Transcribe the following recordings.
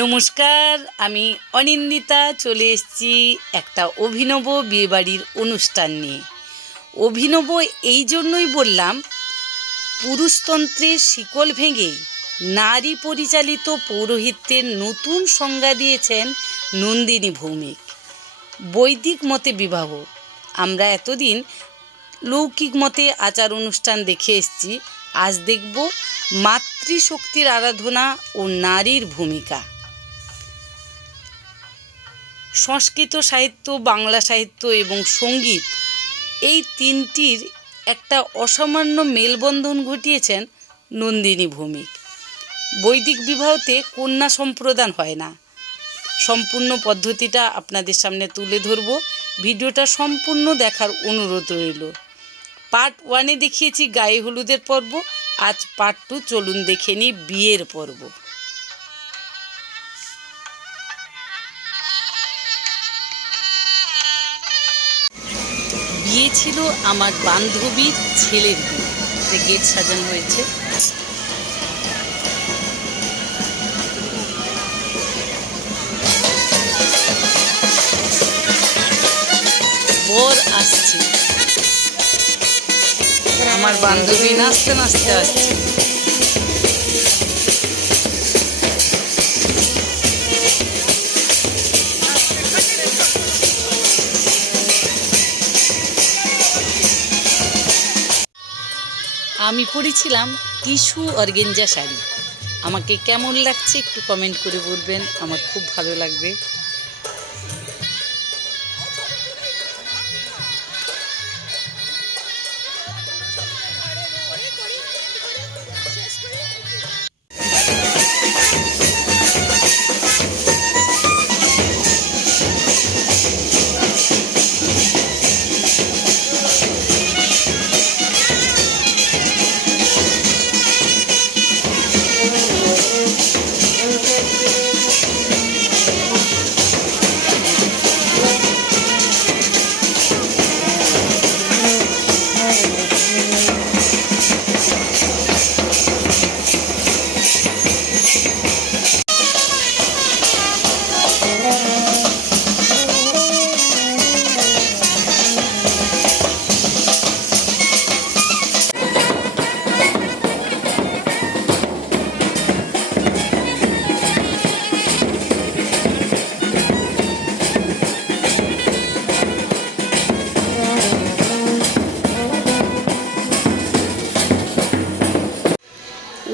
নমস্কার, আমি অনিন্দিতা চলে এসেছি একটা অভিনব বিয়েবাড়ির অনুষ্ঠান নিয়ে। অভিনব এই জন্যই বললাম, পুরুষতন্ত্রের শিকল ভেঙে নারী পরিচালিত পৌরোহিত্যের নতুন সংজ্ঞা দিয়েছেন নন্দিনী ভৌমিক। বৈদিক মতে বিবাহ, আমরা এতদিন লৌকিক মতে আচার অনুষ্ঠান দেখে এসেছি। আজ দেখব মাতৃশক্তির আরাধনা ও নারীর ভূমিকা। সংস্কৃত সাহিত্য, বাংলা সাহিত্য এবং সঙ্গীত, এই তিনটির একটা অসামান্য মেলবন্ধন ঘটিয়েছেন নন্দিনী ভৌমিক। বৈদিক বিবাহতে কন্যা সম্প্রদান হয় না। সম্পূর্ণ পদ্ধতিটা আপনাদের সামনে তুলে ধরব। ভিডিওটা সম্পূর্ণ দেখার অনুরোধ রইল। পার্ট 1-এ দেখিয়েছি গায়ে হলুদের পর্ব, আজ পার্ট 2 চলুন দেখে নিই বিয়ের পর্ব। বিয়ে ছিল আমার বান্ধবীর ছেলের বিয়ে। গেট সাজানো হয়েছে। বর আসছে, আমার বান্ধবী নাচতে নাচতে আসছে। আমি পরেছিলাম টিস্যু অর্গেঞ্জা শাড়ি। আমাকে কেমন লাগছে একটু কমেন্ট করে বলবেন, আমার খুব ভালো লাগবে।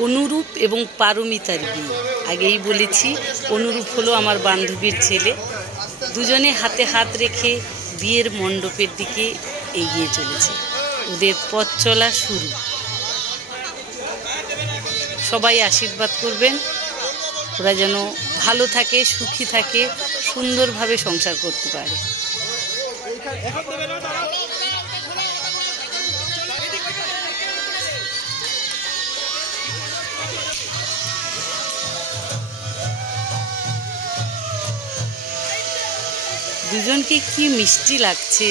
অনুরূপ এবং পারমিতার বিয়ে। আগেই বলেছি, অনুরূপ হলো আমার বান্ধবীর ছেলে। দুজনে হাতে হাত রেখে বিয়ের মণ্ডপের দিকে এগিয়ে চলেছে। ওদের পথ চলা শুরু। সবাই আশীর্বাদ করবেন, ওরা যেন ভালো থাকে, সুখী থাকে, সুন্দরভাবে সংসার করতে পারে। দুজনকে কি মিষ্টি লাগছে।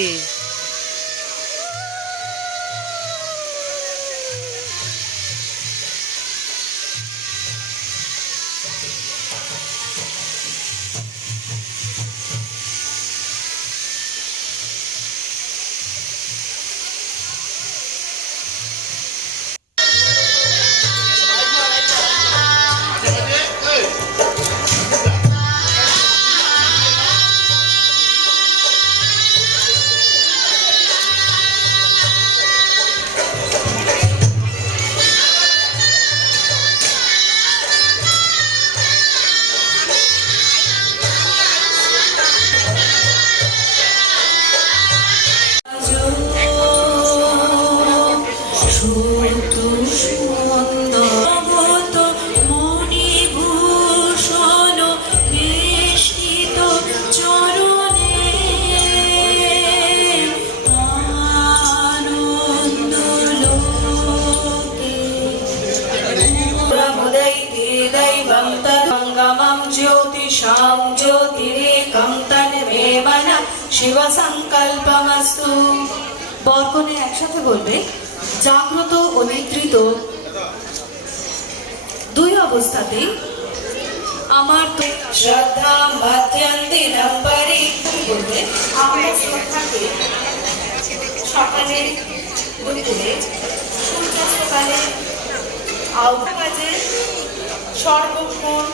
শিব সংকল্পমস্তু। বরকনে একসাথে বলবে, জাগ্রত ও নিদ্রিত দুই অবস্থাতেই আমার তো শ্রদ্ধা মধ্যন্তি নম্বরে বলতে আমরা শ্রদ্ধাকে সকালে দুপুরে সূর্যাস্তকালে আউটকাজে সর্বক্ষণ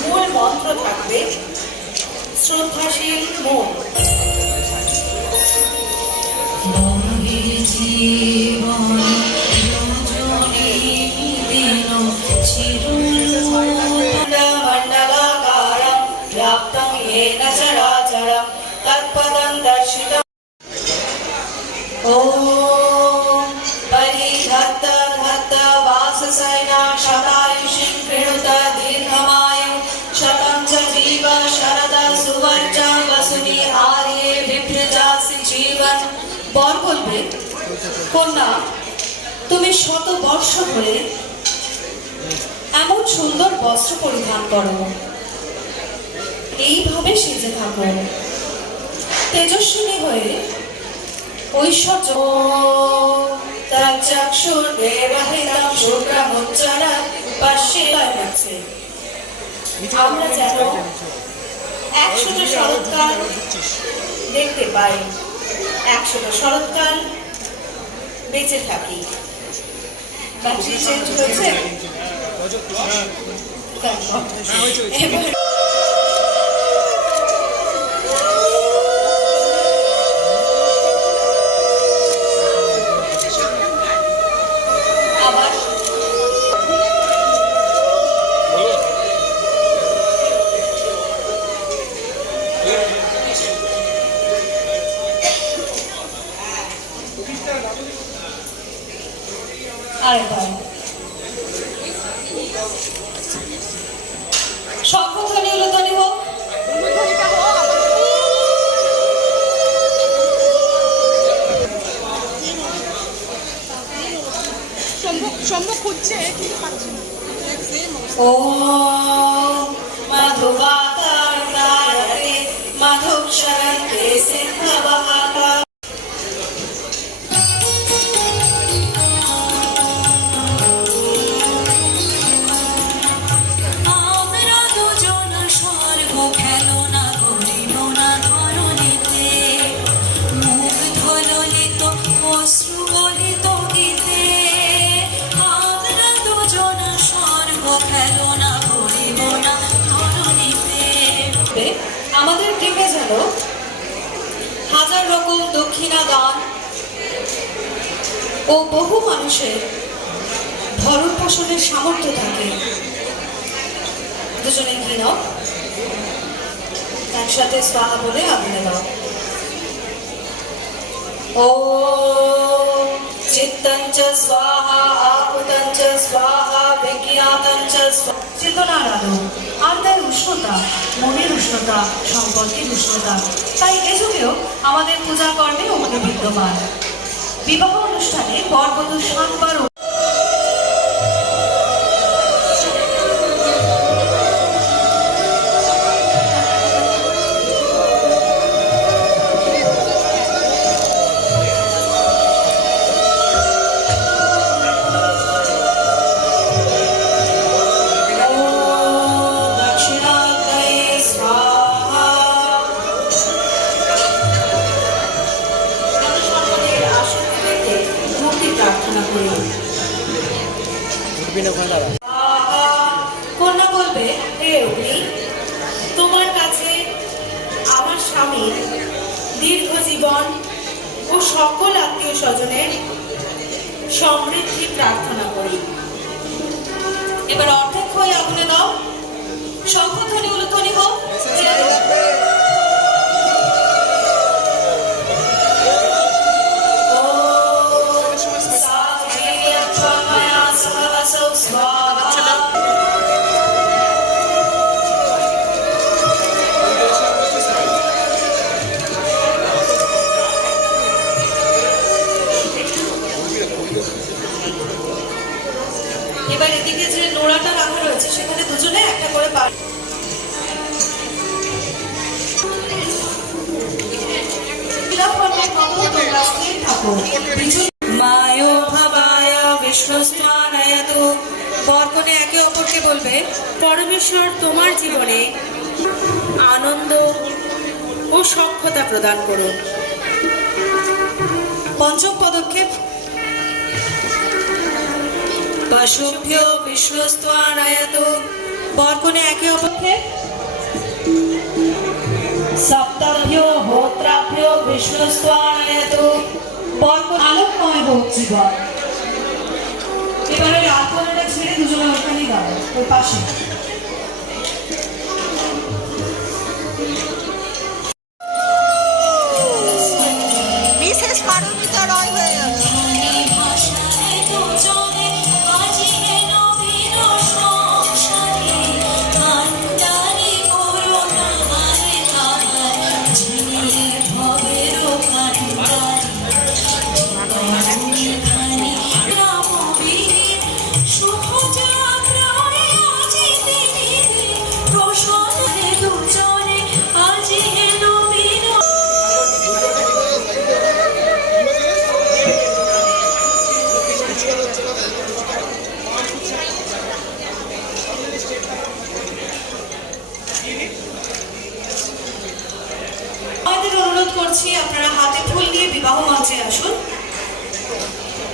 মূল মন্ত্র থাকবে শ্রদ্ধাশীল মন। জীবন মণ্ডলাকারম ব্যাপ্তং येन চরাচরম তৎপদং দর্শিতম। ওম পরিধত্ত ধত্ত বাসসৈনা শতায়ুষিং কৃণুত দীর্ঘমায়ু শতং চ জীব শরদ সুবর্চ বসুনি আর্য়ে বিভ্রজাসি জীবন। বর বলবে, কন্যা তুমি শত বর্ষ ধরে এমন সুন্দর বস্ত্র পরিধান করো, এইভাবে সেজে থাকো, তেজস্বিনী হয়ে ঐশ্বর্য আমরা যেন 100টা শরৎকাল দেখতে পাই, 100টা শরৎকাল বেঁচে থাকি। ব্যাটারি চেঞ্জ হয়েছে? আরেকবার শঙ্খধ্বনি উলুধ্বনি হোক। সম্মুখ খুঁজছে কিন্তু পাচ্ছে না। ওম মধুবাতারকারতে মধুক্ষরন্তে সিদ্ধবাহাকা। আমাদের গৃহে যেন হাজার রকম দক্ষিণা দান ও বহু মানুষের ভরণ পোষণের সামর্থ্য থাকে। দুজনে কি নাও, একসাথে স্বাহা বলে আগুনে দাও। ও চিত্তঞ্চ স্বাহা আহুতঞ্চ স্বাহা বিজ্ঞাতঞ্চ স্বাহা। চেতনার আলো আর তার উষ্ণতা, মনের উষ্ণতা, সম্পর্কের উষ্ণতা, তাই এ যুগেও আমাদের পূজা কর্মে ওখানে বিদ্যমান। বিবাহ অনুষ্ঠানে বরবধূ 7 বার কন্যা বলবে, হে অগ্নি, তোমার কাছে আমার স্বামীর দীর্ঘ জীবন ও সকল আত্মীয় স্বজনের সমৃদ্ধি প্রার্থনা করি। এবার অর্ধেক হয়ে আগুনে দাও। শঙ্খধ্বনি উলুধ্বনি হোক। এবার এদিকে যে নোড়াটা রাখা রয়েছে সেখানে দুজনে একটা করে পা মায়ো ভাবায় বিষ্ণুস্মানায়তু। বরকনে একে অপরকে বলবে, পরমেশ্বর তোমার জীবনে আনন্দ ও সক্ষতা প্রদান করুন। পঞ্চম পদক্ষেপ, পশুভ্য বিশ্বস্তানায়তু, বরকনে একে অপরকে সপ্তাভ্য হোত্রাভ্য বিশ্বস্তানায়তু, বরকন আলোকময় হোক জীবন। এবারে আলপনাটা ছেড়ে দুজনে ওখানেই দাও, ওই পাশে। বিশেষ পারমিতা রয় হয়ে গেল। অনুরোধ করছি আপনারা হাতে ফুল নিয়ে বিবাহ মঞ্চে আসুন।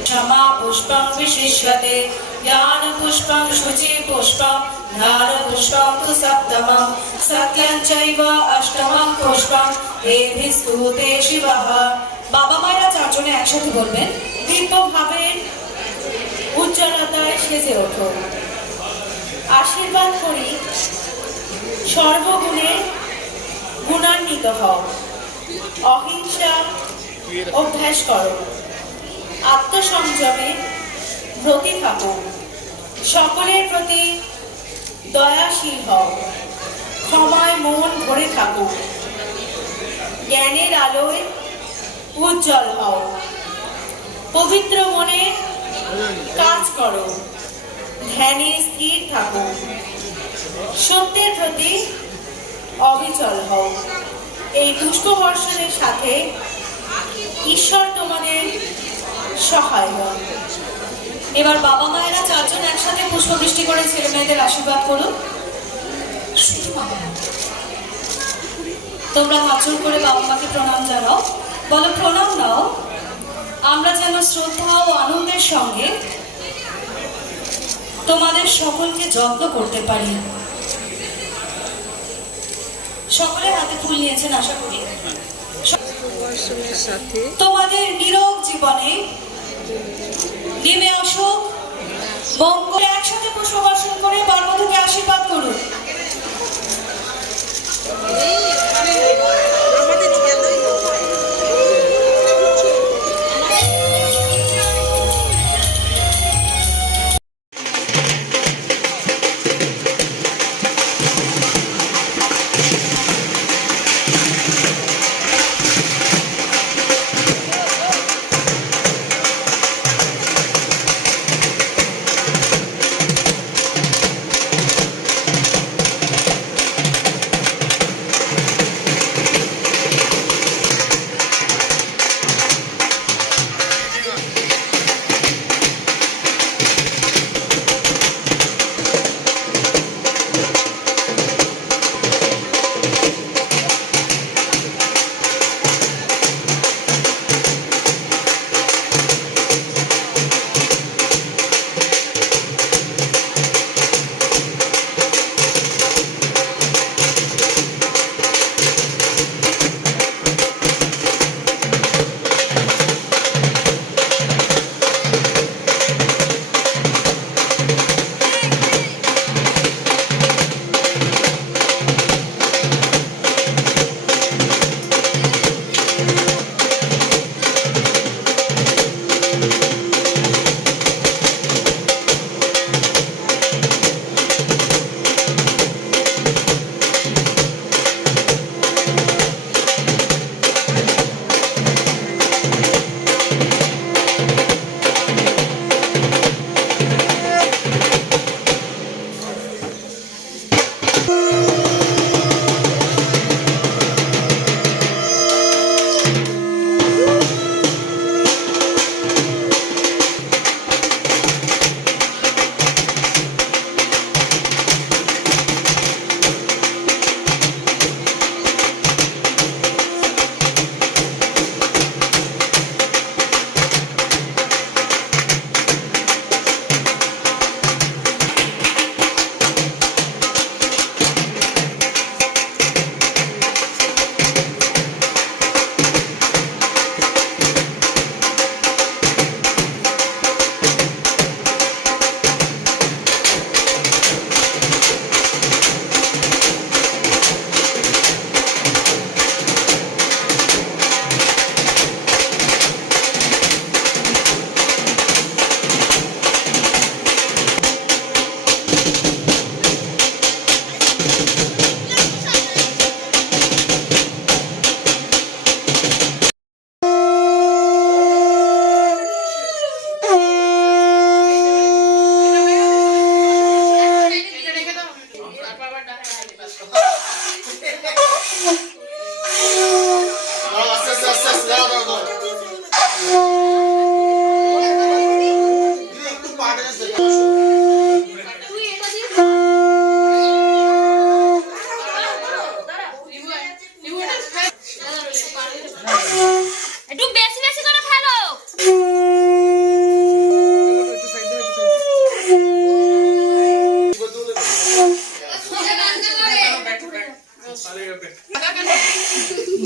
क्षमा पुष्पं विशिष्यते, ज्ञान पुष्पं शुचि पुष्पं, ज्ञान पुष्पं तु सप्तमं, सत्यं चैव अष्टमं पुष्पं, एभिस्तुते शिवः। বাবা মায়েরা চারজনে একসাথে বলবেন, দিব্যভাবের উজ্জ্বলতায় সেজে ওঠো। আশীর্বাদ করি, সর্বগুণে গুণান্বিত হও। অহিংসা অভ্যাস করো, আত্মসংযমে ব্রতী থাকো, সকলের প্রতি দয়াশীল হও, ক্ষমায় মন ভরে থাকো, জ্ঞানের আলোয় উজ্জ্বল হও, পবিত্র মনে কাজ করো, ধ্যানে স্থির থাকো, সত্যের প্রতি অবিচল হও। এই পুষ্পবর্ষণের সাথে ঈশ্বর তোমাদের সহায় হন। এবার বাবা মায়েরা চারজন একসাথে পুষ্পবৃষ্টি করে ছেলে মেয়েদের আশীর্বাদ করুন। তোমরা হাজুর করে বাবা মাকে প্রণাম জানাও, বলো প্রণাম দাও, আমরা যেন শ্রদ্ধা ও আনন্দের সঙ্গে তোমাদের সকলকে যত্ন করতে পারি। সকলে হাতে ফুল নিয়েছেন আশা করি। তোমাদের নীরব জীবনে নেমে আসুক মঙ্গল। একসাথে পুষ্পবর্ষণ করে বরবধূকে আশীর্বাদ করুন।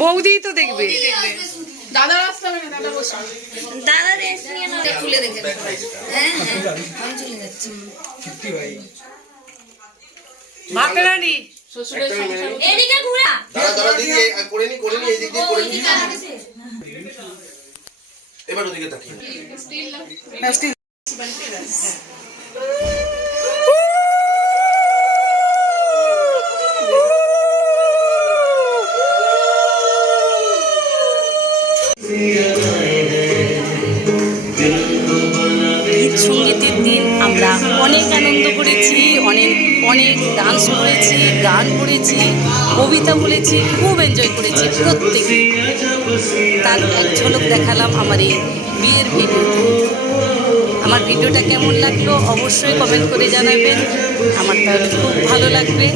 বৌদি তো দেখবে। দাদা আসতে হবে না, দাদা বসে। দাদা রেস্ট নিয়ে না খুলে রেখে দেবো। হ্যাঁ হ্যাঁ আমি চলে যাচ্ছি। ভাতে রানি শ্বশুরের সংসার এদিকে ঘুরা দাঁড়া দাঁড়া দিদি করে নি এই দিক দিয়ে করে নি এবার ওদিকে তাকিয়ে গীত সঙ্গীতের দিন আমরা অনেক আনন্দ করেছি, অনেক অনেক ডান্স করেছি, গান করেছি, কবিতা বলেছি, খুব এনজয় করেছি প্রত্যেকে। তার এক ঝলক দেখালাম আমার এই বিয়ের ভিডিও। আমার ভিডিওটা কেমন লাগলো অবশ্যই কমেন্ট করে জানাবেন, আমার তাহলে খুব ভালো লাগবে।